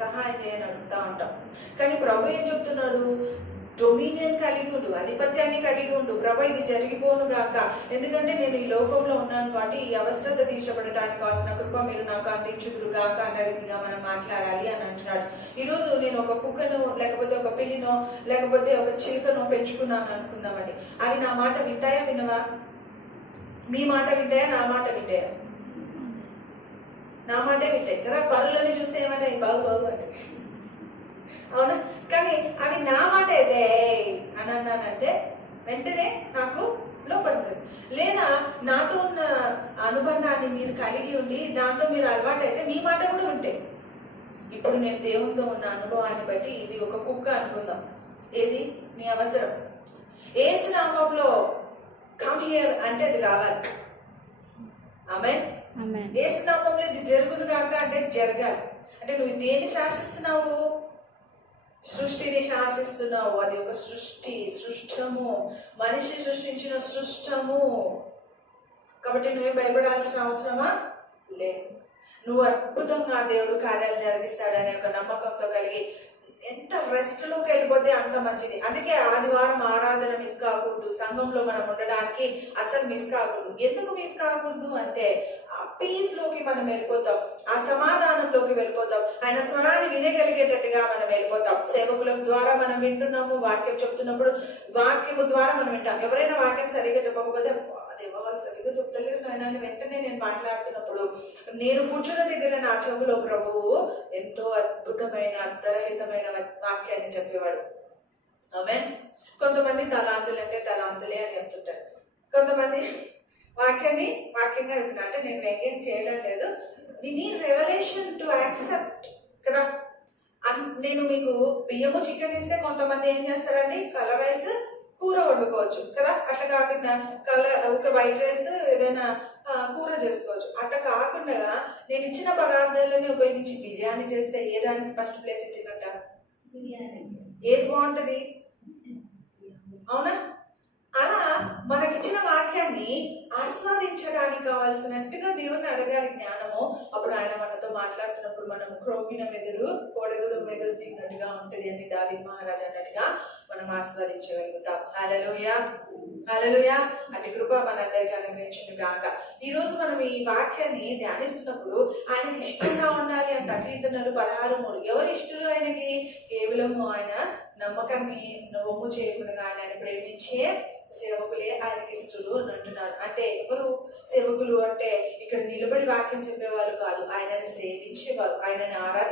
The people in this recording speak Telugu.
సహాయం చేయని అడుగుతా ఉంటాం. కానీ ప్రభు ఏం చెప్తున్నాడు? డొమినియన్ కలిగి ఉండు, ఆధిపత్యాన్ని కలిగి ఉండు. ప్రభు ఇది జరిగిపోను గాక, ఎందుకంటే నేను ఈ లోకంలో ఉన్నాను కాబట్టి ఈ అవసరత తీర్చబడటానికి కావాల్సిన కృప మీరు నాకు అందించుదురు గాక అన్న రీతిగా మనం మాట్లాడాలి అని అంటున్నాడు. ఈరోజు నేను ఒక కుక్కను లేకపోతే ఒక పిల్లినో లేకపోతే ఒక చిలుకనో పెంచుకున్నాను అనుకుందామండి. అవి నా మాట వింటాయా వినవా? మీ మాట వింటాయా? నా మాట వింటాయా? నా మాటే వింటాయి కదా. పరులని చూస్తే ఏమంటాయి? బాగు బాగు అంటే, అవునా? కానీ అవి నా మాట అయితే అని అన్నానంటే వెంటనే నాకు లోపడుతుంది. లేదా నాతో ఉన్న అనుబంధాన్ని మీరు కలిగి ఉండి దాంతో మీరు అలవాటు అయితే మీ మాట కూడా ఉంటాయి. ఇప్పుడు నేను దేవునితో ఉన్న అనుభవాన్ని బట్టి ఇది ఒక కుక్క అనుకుందాం. ఏది? నీ అవసరం. యేసు నామములో కమ్ హియర్ అంటే అది రావాలి. ఆమేన్. యేసు నామములో ఇది జరుగును కాక అంటే జరగాలి. అంటే నువ్వు దేన్ని శాసిస్తున్నావు? సృష్టిని శాసిస్తున్నావు. అది ఒక సృష్టము, మనిషి సృష్టించిన సృష్టము. కాబట్టి నువ్వే భయపడాల్సిన అవసరమా లేదు. నువ్వు అద్భుతంగా దేవుడు కార్యాలు జరిగిస్తాడనే ఒక నమ్మకంతో కలిగి ఎంత రెస్ట్ లోకి వెళ్ళిపోతే అంత మంచిది. అందుకే ఆదివారం ఆరాధన మిస్ కాకూడదు. సంఘంలో మనం ఉండడానికి అసలు మిస్ కాకూడదు. ఎందుకు మిస్ కాకూడదు అంటే ఆ పీస్ లోకి మనం వెళ్ళిపోతాం, ఆ సమాధానంలోకి వెళ్ళిపోతాం, ఆయన స్వరాన్ని వినగలిగేటట్టుగా మనం వెళ్ళిపోతాం. సేవకుల ద్వారా మనం వింటున్నాము, వాక్యం చెప్తున్నప్పుడు వాక్యము ద్వారా మనం వింటాం. ఎవరైనా వాక్యం సరిగ్గా చెప్పకపోతే వాళ్ళు సరిగ్గా చెప్తలేరు నాయన అని వెంటనే నేను మాట్లాడుతున్నప్పుడు నేను కూర్చున్న దగ్గర నా చెవులో ప్రభువు ఎంతో అద్భుతమైన అర్థరహితమైన వాక్యాన్ని చెప్పేవాడు. ఆమేన్. కొంతమంది తలాంతులు అంటే తలాంతులే అని చెప్తుంటారు. కొంతమంది వాక్యంగా చెప్తున్నారు. అంటే నేను వ్యంగ్యం చేయడం లేదు. We need revolution to accept కదా. నేను మీకు బియ్యము చికెన్ ఇస్తే కొంతమంది ఏం చేస్తారండి? కలర్ రైస్ కూర వండుకోవచ్చు కదా. అట్లా కాకుండా ఒక వైట్ రైస్ ఏదైనా కూర చేసుకోవచ్చు. అట్లా కాకుండా నేను ఇచ్చిన పదార్థాలని ఉపయోగించి బిర్యానీ చేస్తే ఏ దానికి ఫస్ట్ ప్లేస్ ఇచ్చినట్ట? ఏది బాగుంటది? అవునా? అలా మనకిచ్చిన వాక్యాన్ని ఆస్వాదించడానికి కావాల్సినట్టుగా దేవుణ్ణి అడగాలి జ్ఞానము. అప్పుడు ఆయన మనతో మాట్లాడుతున్నప్పుడు మనం క్రోగిన మెదుడు కోడెదుడు మెదుడు తిన్నట్టుగా ఉంటది అని దావీదు మహారాజు అన్నట్టుగా మనం ఆస్వాదించగలుగుతాం. హల్లెలూయా, హల్లెలూయా. అటు కృప మనందరికీ అనుగ్రహించును గాక. ఈ రోజు మనం ఈ వాక్యాన్ని ధ్యానిస్తున్నప్పుడు ఆయనకి ఇష్టంగా ఉండాలి అంట. కీర్తనలు 16:3. ఎవరి ఇష్టలు ఆయనకి? కేవలము ఆయన నమ్మకాన్ని ఒమ్ము చేయకుండా ఆయన ప్రేమించే సేవకులే ఆయనకి ఇష్టలు అని అంటున్నారు. అంటే ఎవరు సేవకులు అంటే ఇక్కడ నిలబడి వాక్యం చెప్పేవాళ్ళు కాదు, ఆయనని సేవించేవారు, ఆయనని ఆరాధించే